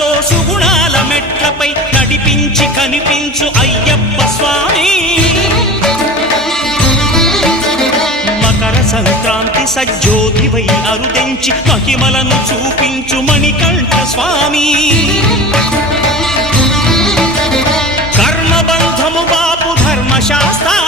సుఖాలతో సుగుణాల మెట్లపై నడిపించి కనిపించు అయ్యప్ప స్వామి. మకర సంక్రాంతి సజ్జోతివై అరుదెంచి మహిమలను చూపించు మణికంఠ స్వామి. కర్మబంధము బాపు ధర్మశాస్త్ర